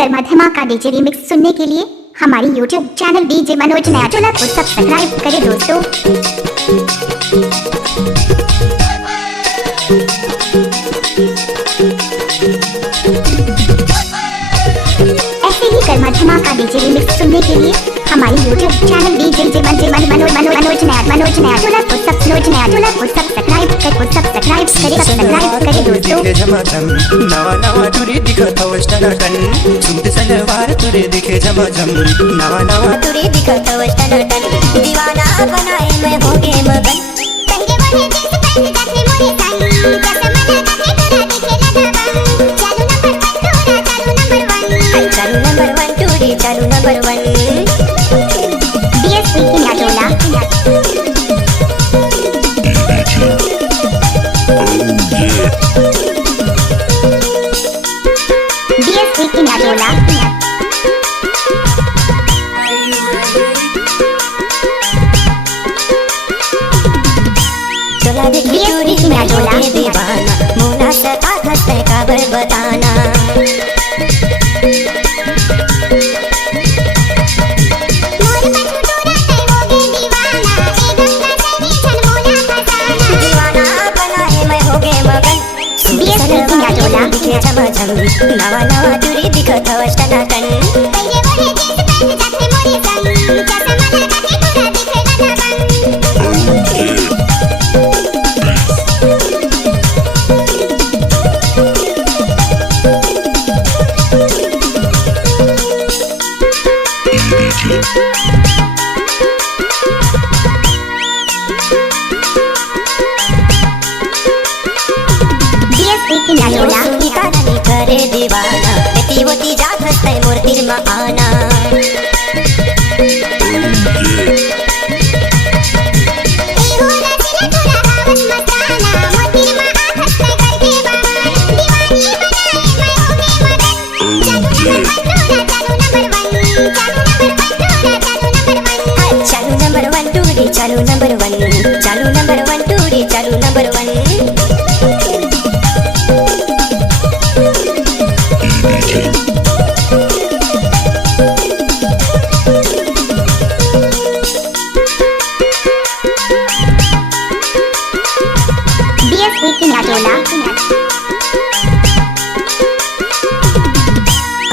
कर्मा धमाका DJ remix सुनने के लिए हमारी YouTube चैनल डीजे मनोज नया टोला को सब्सक्राइब करें दोस्तों। ऐसे ही कर्मा धमाका डीजे रिमिक्स सुनने के लिए हमारी YouTube चैनल डीजे मनोज नया टोला को सब्सक्राइब करें दोस्तों। नवा नवा तुरे दिखत टनाटन सुनते सलवार तुरे दिखे झमाझम नवा नवा तुरे दिखत टनाटन दीवाना बनाए मैं होगे मगन संगे बने जिस पैसे जाते मोरे साई जैसे मन करके चालू नंबर 1 टूरी चालू नंबर 1 DSP की नाटोला DSP की नाटोला चला देखी चूड़ी मैं होगे दीवाना मुना सता हंसते काबर बताना दिखे झमाझम नवा नवा तुरी दिखत टनाटन करे दीवाना एती होती जात हसते मूर्तिर मा आना चालू नंबर 1 टूरी चालू नंबर 1 चालू नंबर 1 टूरी चालू नंबर 1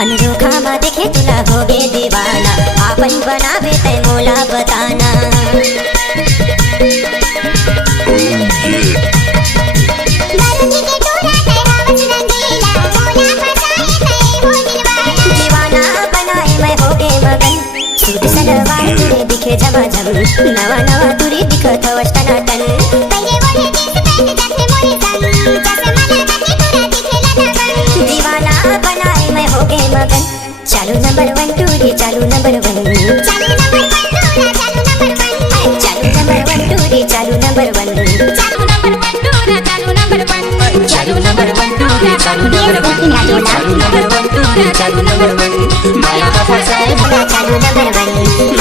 अनोखा मा देखे तुला होगे दीवाना आपन बनावे तै मोला बताना दीवाना बनाए मैं होगे मगन सूट सलवार तुरे दिखे झमाझम नवा नवा तुरी दिखत टनाटन दीवाना बनाए मैं होगे मगन चालू नंबर 1 टूरी चालू नंबर 1 चालू नंबर 1 टूरी चालू नंबर 1 चालू नंबर 1 चालू नंबर 1 टूरे चालू नंबर 1 चालू नंबर 1 चालू नंबर 1 माया का फसाए चालू नंबर 1